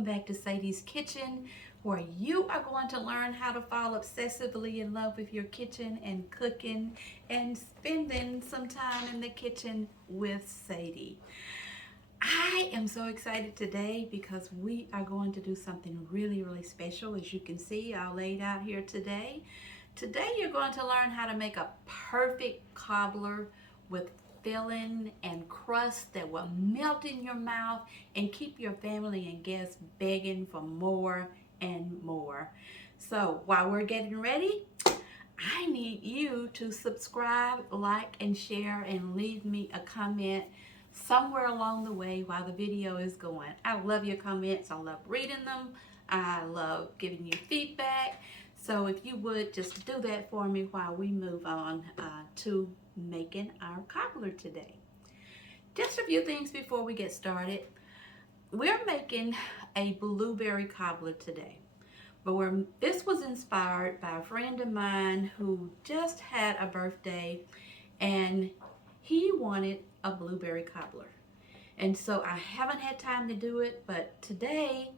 welcome back to Sadie's Kitchen, where you are going to learn how to fall obsessively in love with your kitchen and cooking and spending some time in the kitchen with Sadie. I am so excited today because we are going to do something really special. As you can see, I laid out here today. Today you're going to learn how to make a perfect cobbler with filling and crust that will melt in your mouth and keep your family and guests begging for more and more. So while we're getting ready, I need you to subscribe, like, and share, and leave me a comment somewhere along the way while the video is going. I love your comments. I love reading them. I love giving you feedback. So if you would just do that for me while we move on to making our cobbler today. Just a few things before we get started. We're making a blueberry cobbler today. But this was inspired by a friend of mine who just had a birthday and he wanted a blueberry cobbler. And so I haven't had time to do it, but today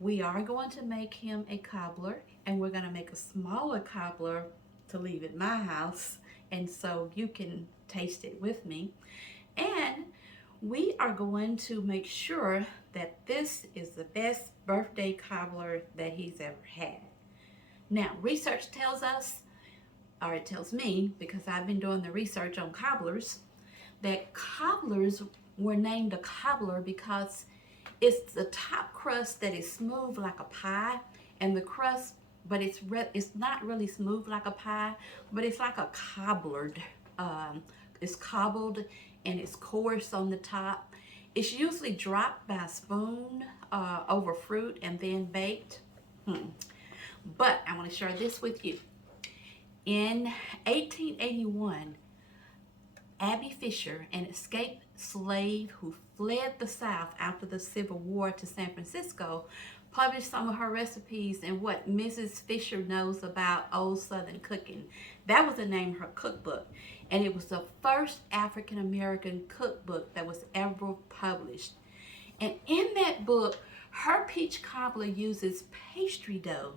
we are going to make him a cobbler, and we're going to make a smaller cobbler to leave at my house, and so you can taste it with me. And we are going to make sure that this is the best birthday cobbler that he's ever had. Now, research tells us, or it tells me, because I've been doing the research on cobblers, that cobblers were named a cobbler because it's the top crust that is smooth like a pie, and the crust, but it's not really smooth like a pie, but it's like a cobblered. It's cobbled and it's coarse on the top. It's usually dropped by a spoon over fruit and then baked. But I want to share this with you. In 1881, Abby Fisher, an escaped slave who fled the South after the Civil War to San Francisco, published some of her recipes in what Mrs. Fisher knows about old Southern cooking. That was the name of her cookbook, and it was the first African American cookbook that was ever published. And in that book, her peach cobbler uses pastry dough,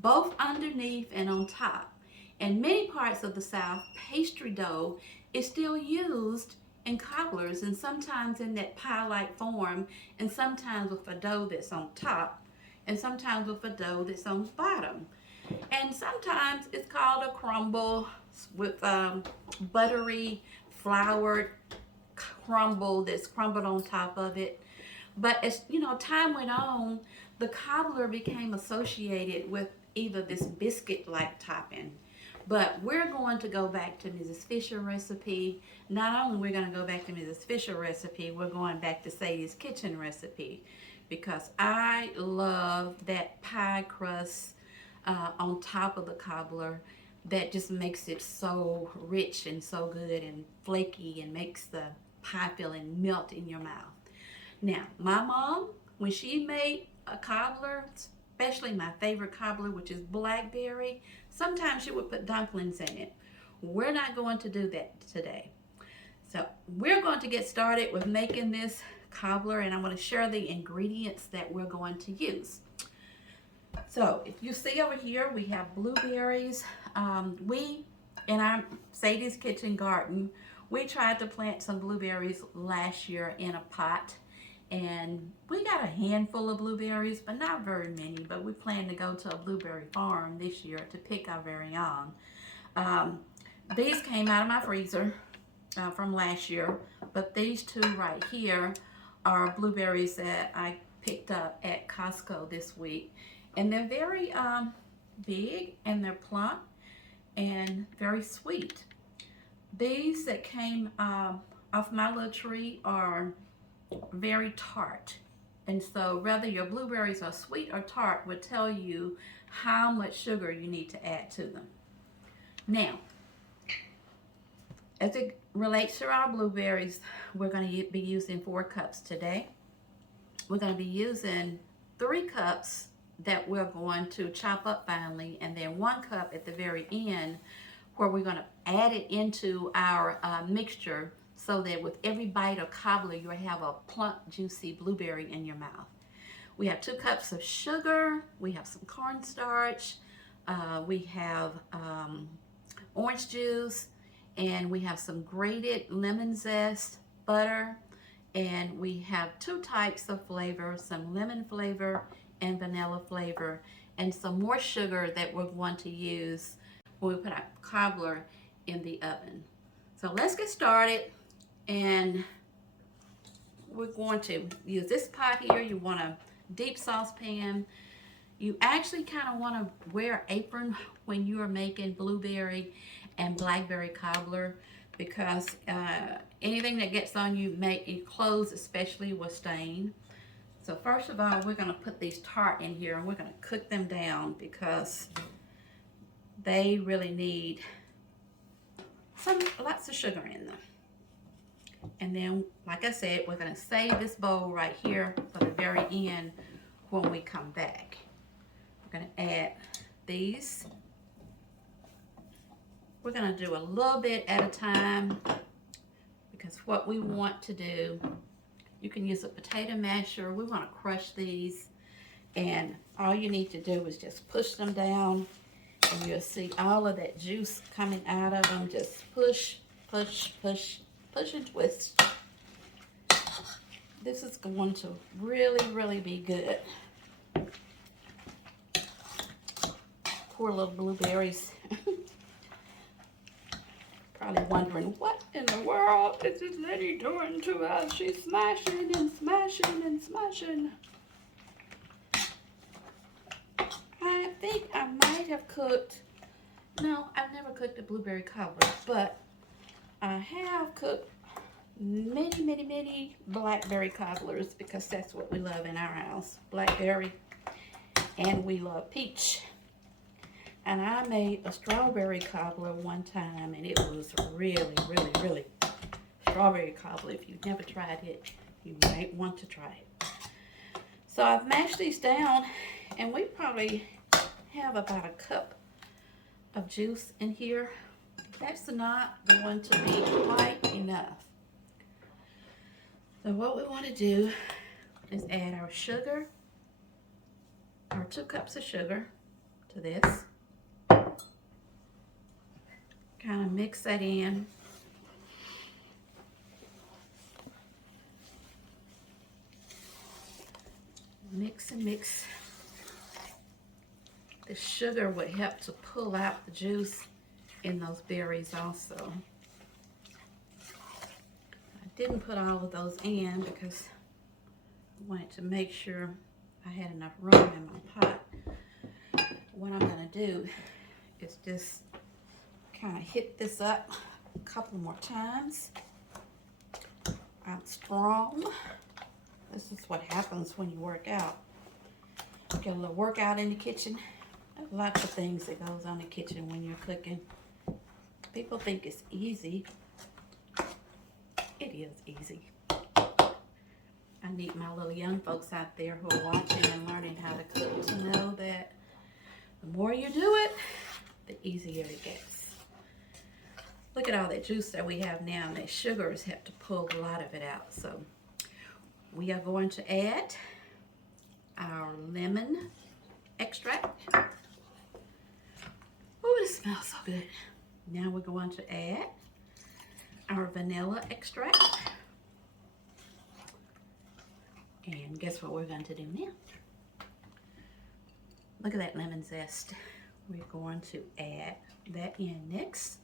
both underneath and on top. In many parts of the South, pastry dough is still used in cobblers, and sometimes in that pie-like form, and sometimes with a dough that's on top, and sometimes with a dough that's on the bottom. And sometimes it's called a crumble with buttery, floured crumble that's crumbled on top of it. But as time went on, the cobbler became associated with either this biscuit-like topping. But we're going to go back to Mrs. Fisher recipe. Not only we're going to go back to Mrs. Fisher recipe, we're going back to Sadie's Kitchen recipe, because I love that pie crust on top of the cobbler that just makes it so rich and so good and flaky and makes the pie filling melt in your mouth. Now, my mom, when she made a cobbler, especially my favorite cobbler, which is blackberry, sometimes she would put dumplings in it. We're not going to do that today. So we're going to get started with making this cobbler, and I'm going to share the ingredients that we're going to use. So if you see over here, we have blueberries. We, in our Sadie's Kitchen garden, we tried to plant some blueberries last year in a pot. And we got a handful of blueberries, but not very many. But we plan to go to a blueberry farm this year to pick our very own. These came out of my freezer from last year. But these two right here are blueberries that I picked up at Costco this week. And they're very big, and they're plump and very sweet. These that came off my little tree are very tart, and so whether your blueberries are sweet or tart would tell you how much sugar you need to add to them. Now, as it relates to our blueberries, we're going to be using 4 cups today. We're going to be using 3 cups that we're going to chop up finely, and then 1 cup at the very end where we're going to add it into our mixture, so that with every bite of cobbler, you'll have a plump, juicy blueberry in your mouth. We have 2 cups of sugar. We have some cornstarch. We have orange juice, and we have some grated lemon zest, butter, and we have 2 types of flavor, some lemon flavor and vanilla flavor, and some more sugar that we're going to use when we put our cobbler in the oven. So let's get started, and we're going to use this pot here. You want a deep saucepan. You actually kind of want to wear an apron when you are making blueberry and blackberry cobbler, because anything that gets on your clothes especially will stain. So first of all, we're going to put these tart in here, and we're going to cook them down because they really need lots of sugar in them. And then, like I said, we're going to save this bowl right here for the very end when we come back. We're going to add these. We're going to do a little bit at a time, because what we want to do, you can use a potato masher. We want to crush these, and all you need to do is just push them down, and you'll see all of that juice coming out of them. Just push, push, push, push and twist. This is going to really, really be good. Poor little blueberries. Probably wondering, what in the world is this lady doing to us? She's smashing and smashing and smashing. I think I might have cooked, no, I've never cooked a blueberry cobbler, but I have cooked many, many, many blackberry cobblers, because that's what we love in our house, blackberry, and we love peach. And I made a strawberry cobbler one time, and it was really, really, really strawberry cobbler. If you've never tried it, you might want to try it. So I've mashed these down, and we probably have about a cup of juice in here. That's not going to be quite enough. So what we want to do is add our sugar, our 2 cups of sugar to this. Kind of mix that in. Mix and mix. The sugar would help to pull out the juice in those berries also. I didn't put all of those in because I wanted to make sure I had enough room in my pot. What I'm going to do is just kind of hit this up a couple more times. I'm strong. This is what happens when you work out. Get a little workout in the kitchen. There's lots of things that goes on in the kitchen when you're cooking. People think it's easy. It is easy. I need my little young folks out there who are watching and learning how to cook to know that the more you do it, the easier it gets. Look at all that juice that we have now, and that sugar has helped to pull a lot of it out. So we are going to add our lemon extract. Oh, it smells so good. Now we're going to add our vanilla extract. And guess what we're going to do now? Look at that lemon zest. We're going to add that in next.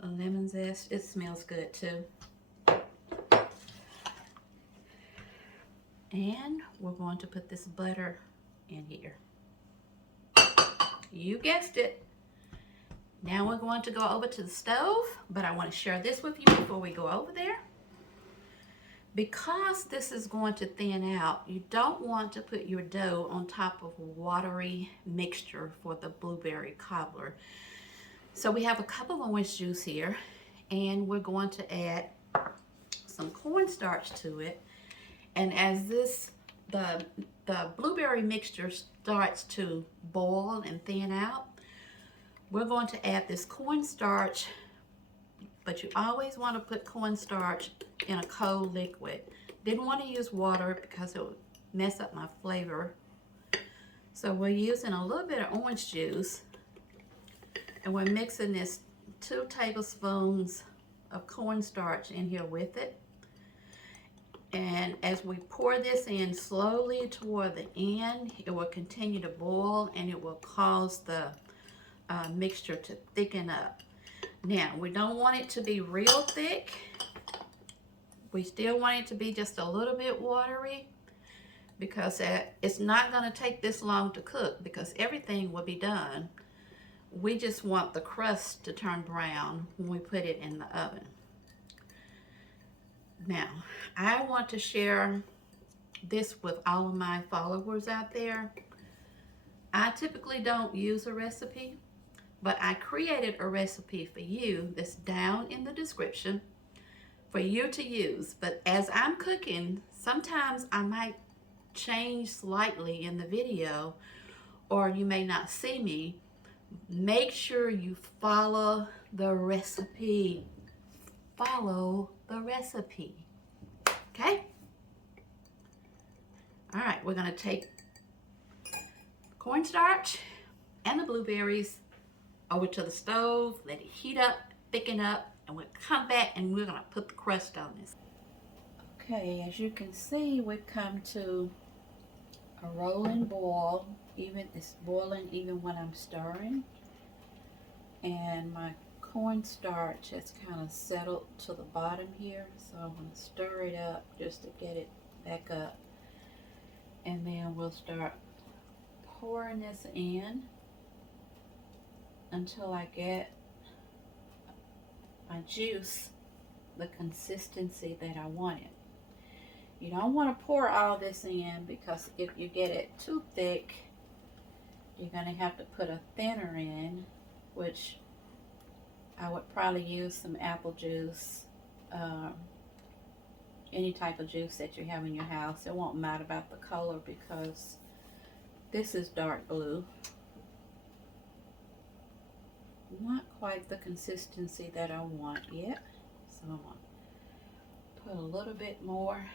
A lemon zest, it smells good too. And we're going to put this butter in here. You guessed it. Now we're going to go over to the stove, but I want to share this with you before we go over there. Because this is going to thin out, you don't want to put your dough on top of a watery mixture for the blueberry cobbler. So we have a cup of orange juice here, and we're going to add some cornstarch to it. And as the blueberry mixture starts to boil and thin out, we're going to add this cornstarch, but you always want to put cornstarch in a cold liquid. Didn't want to use water because it would mess up my flavor. So we're using a little bit of orange juice, and we're mixing this 2 tablespoons of cornstarch in here with it. And as we pour this in slowly toward the end, it will continue to boil and it will cause the mixture to thicken up. Now, we don't want it to be real thick. We still want it to be just a little bit watery, because it's not going to take this long to cook because everything will be done. We just want the crust to turn brown when we put it in the oven. Now, I want to share this with all of my followers out there. I typically don't use a recipe, but I created a recipe for you that's down in the description for you to use. But as I'm cooking, sometimes I might change slightly in the video, or you may not see me. Make sure you follow the recipe. Follow the recipe. Okay? All right, we're going to take cornstarch and the blueberries over to the stove, let it heat up, thicken up, and we'll come back and we're going to put the crust on this. Okay, as you can see, we've come to a rolling boil. It's boiling even when I'm stirring. And my cornstarch has kind of settled to the bottom here, so I'm going to stir it up just to get it back up. And then we'll start pouring this in until I get my juice the consistency that I want it. You don't want to pour all this in, because if you get it too thick, you're going to have to put a thinner in, which I would probably use some apple juice, any type of juice that you have in your house. It won't matter about the color because this is dark blue. Not quite the consistency that I want yet, so I'm going to put a little bit more.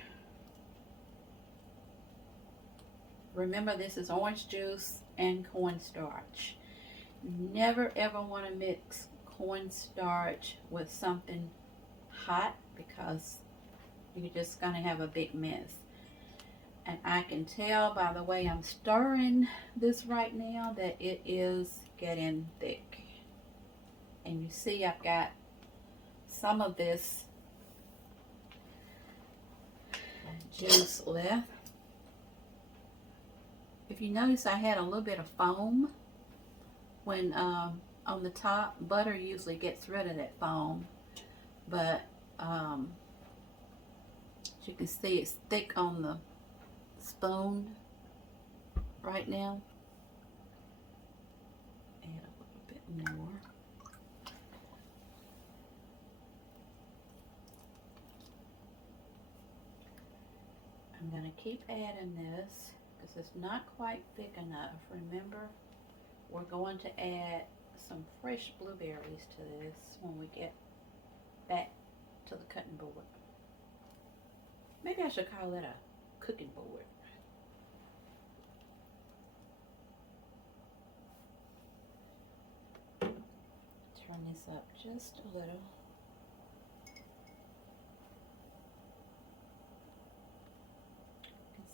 Remember, this is orange juice and cornstarch. Never ever want to mix cornstarch with something hot, because you're just going to have a big mess. And I can tell by the way I'm stirring this right now that it is getting thick. And you see I've got some of this juice left. If you notice, I had a little bit of foam when on the top. Butter usually gets rid of that foam, but as you can see, it's thick on the spoon right now. Add a little bit more. I'm going to keep adding this because it's not quite thick enough. Remember, we're going to add some fresh blueberries to this when we get back to the cutting board. Maybe I should call it a cooking board. Turn this up just a little.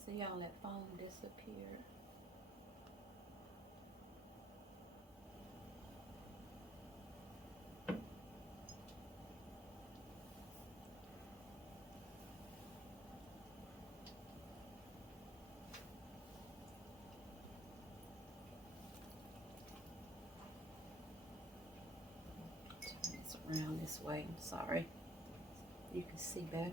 See all that foam disappear. Turn this around this way. I'm sorry. You can see better.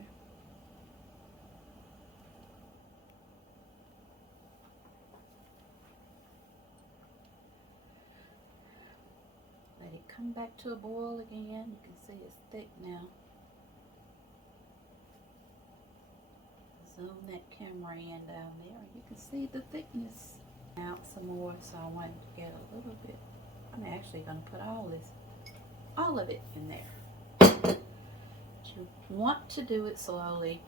Come back to a boil again. You can see it's thick now. Zoom that camera in down there. You can see the thickness. Out some more, so I want to get a little bit. I'm actually going to put all of it in there. But you want to do it slowly.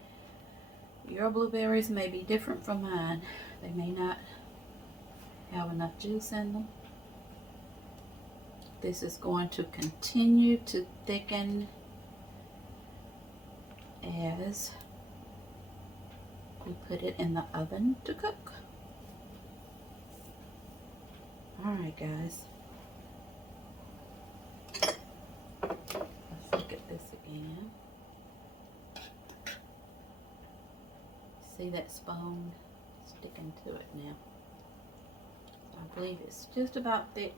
Your blueberries may be different from mine. They may not have enough juice in them. This is going to continue to thicken as we put it in the oven to cook. Alright guys, let's look at this again. See that spoon sticking to it now? I believe it's just about thick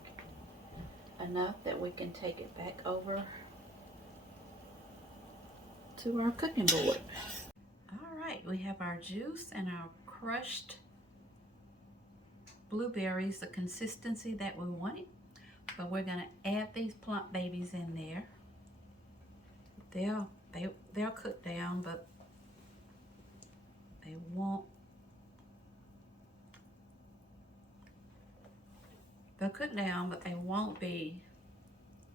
enough that we can take it back over to our cooking board. Alright, we have our juice and our crushed blueberries, the consistency that we wanted. But we're going to add these plump babies in there. They'll cook down, but they won't. They'll cook down, but they won't be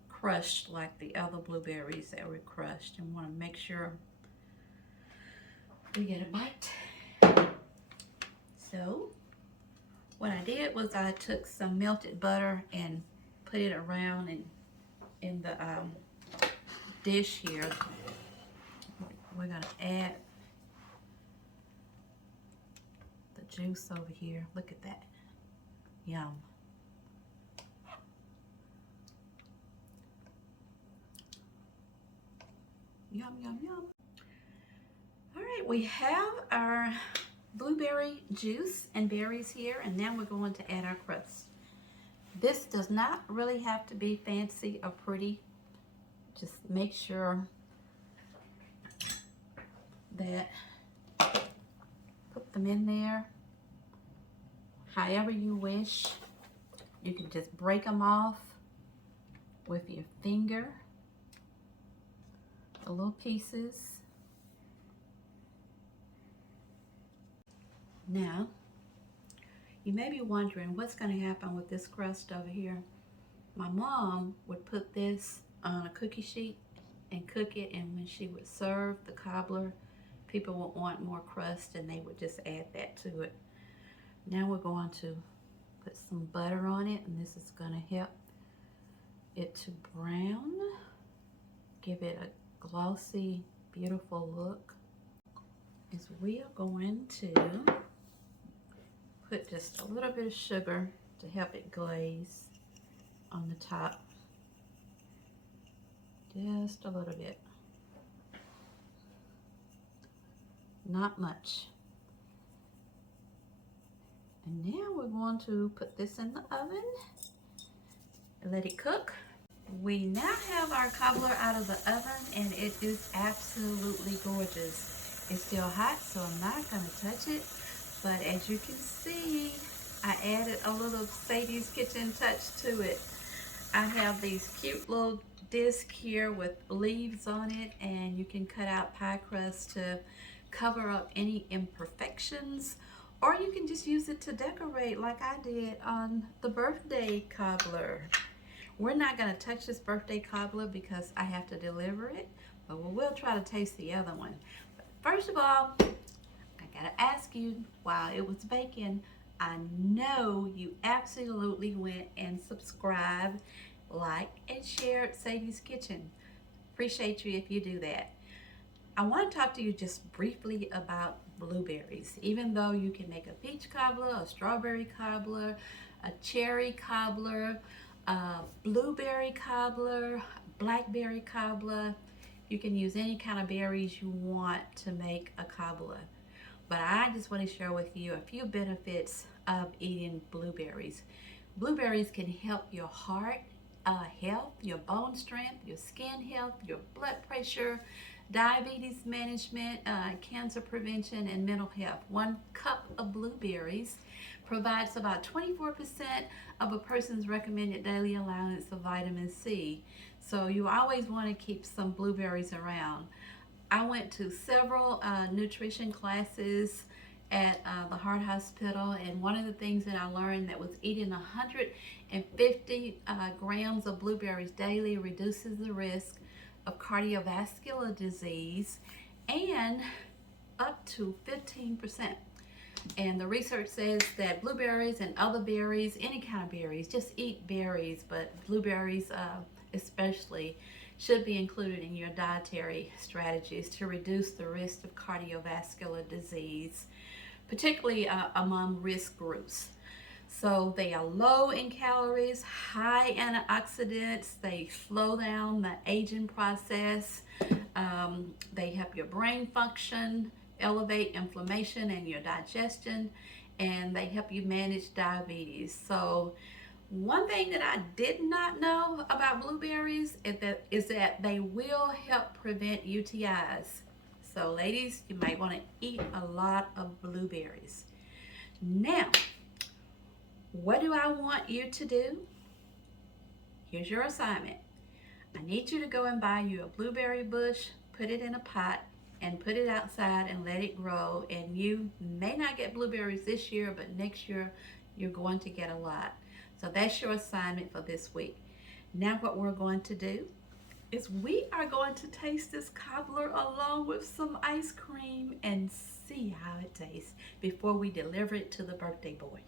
crushed like the other blueberries that were crushed. And we want to make sure we get a bite. So what I did was I took some melted butter and put it around in the dish here. We're going to add the juice over here. Look at that. Yum. Yum, yum, yum. All right, we have our blueberry juice and berries here, and now we're going to add our crust. This does not really have to be fancy or pretty. Just make sure that put them in there however you wish. You can just break them off with your finger, the little pieces. Now, you may be wondering what's going to happen with this crust over here. My mom would put this on a cookie sheet and cook it, and when she would serve the cobbler, people would want more crust and they would just add that to it. Now we're going to put some butter on it, and this is going to help it to brown, give it a glossy, beautiful look. Is we are going to put just a little bit of sugar to help it glaze on the top. Just a little bit. Not much. And now we're going to put this in the oven and let it cook. We now have our cobbler out of the oven, and it is absolutely gorgeous. It's still hot, so I'm not going to touch it. But as you can see, I added a little Sadie's Kitchen touch to it. I have these cute little discs here with leaves on it, and you can cut out pie crust to cover up any imperfections, or you can just use it to decorate like I did on the birthday cobbler. We're not going to touch this birthday cobbler because I have to deliver it, but we will try to taste the other one. But first of all, I got to ask you, while it was baking, I know you absolutely went and subscribed, liked, and shared Sadie's Kitchen. Appreciate you if you do that. I want to talk to you just briefly about blueberries. Even though you can make a peach cobbler, a strawberry cobbler, a cherry cobbler, blueberry cobbler, blackberry cobbler. You can use any kind of berries you want to make a cobbler. But I just want to share with you a few benefits of eating blueberries. Blueberries can help your heart health, your bone strength, your skin health, your blood pressure, diabetes management, cancer prevention, and mental health. 1 cup of blueberries provides about 24% of a person's recommended daily allowance of vitamin C. So you always want to keep some blueberries around. I went to several nutrition classes at the Heart Hospital, and one of the things that I learned that was eating 150 grams of blueberries daily reduces the risk of cardiovascular disease and up to 15%. And the research says that blueberries and other berries, any kind of berries, just eat berries, but blueberries especially, should be included in your dietary strategies to reduce the risk of cardiovascular disease, particularly among risk groups. So they are low in calories, high antioxidants, they slow down the aging process, they help your brain function, elevate inflammation and your digestion, and they help you manage diabetes. So one thing that I did not know about blueberries is that they will help prevent UTIs. So ladies, you might want to eat a lot of blueberries. Now, what do I want you to do? Here's your assignment. I need you to go and buy you a blueberry bush, put it in a pot, and put it outside and let it grow. And you may not get blueberries this year, but next year you're going to get a lot. So that's your assignment for this week. Now what we're going to do is we are going to taste this cobbler along with some ice cream and see how it tastes before we deliver it to the birthday boy.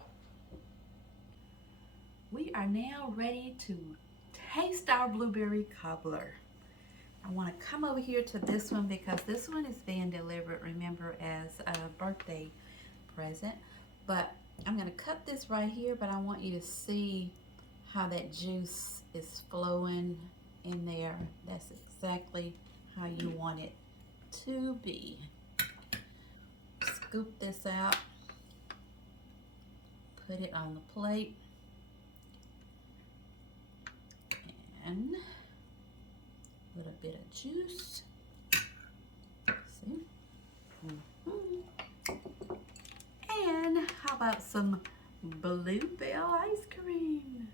We are now ready to taste our blueberry cobbler. I want to come over here to this one because this one is being delivered, remember, as a birthday present. But I'm going to cut this right here, but I want you to see how that juice is flowing in there. That's exactly how you want it to be. Scoop this out, put it on the plate, and a little bit of juice. See? And how about some blueberry ice cream?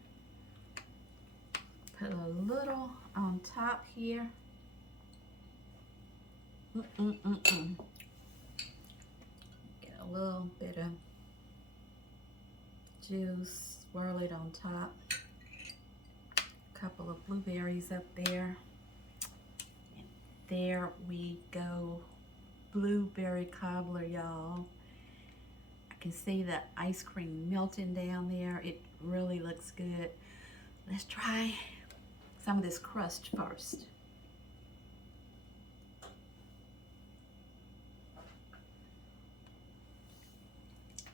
Put a little on top here. Get a little bit of juice, swirl it on top. Couple of blueberries up there, and there we go. Blueberry cobbler, y'all. I can see the ice cream melting down there. It really looks good. Let's try some of this crust first.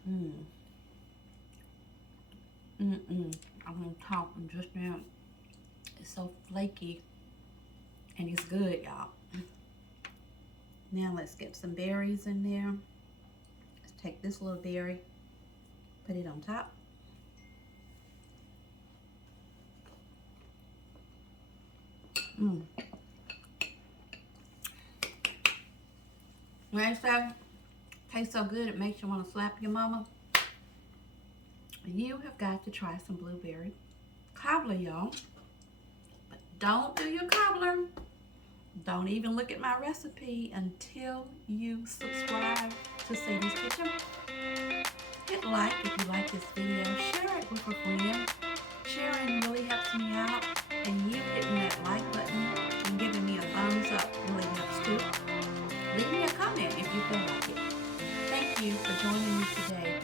I'm gonna talk just now. It's so flaky and it's good, y'all. Now let's get some berries in there. Let's take this little berry, put it on top. When I say tastes so good it makes you want to slap your mama, you have got to try some blueberry cobbler, y'all. Don't do your cobbler. Don't even look at my recipe until you subscribe to Sadie's Kitchen. Hit like if you like this video. Share it with a friend. Sharing really helps me out. And you hitting that like button and giving me a thumbs up really helps too. Leave me a comment if you feel like it. Thank you for joining me today.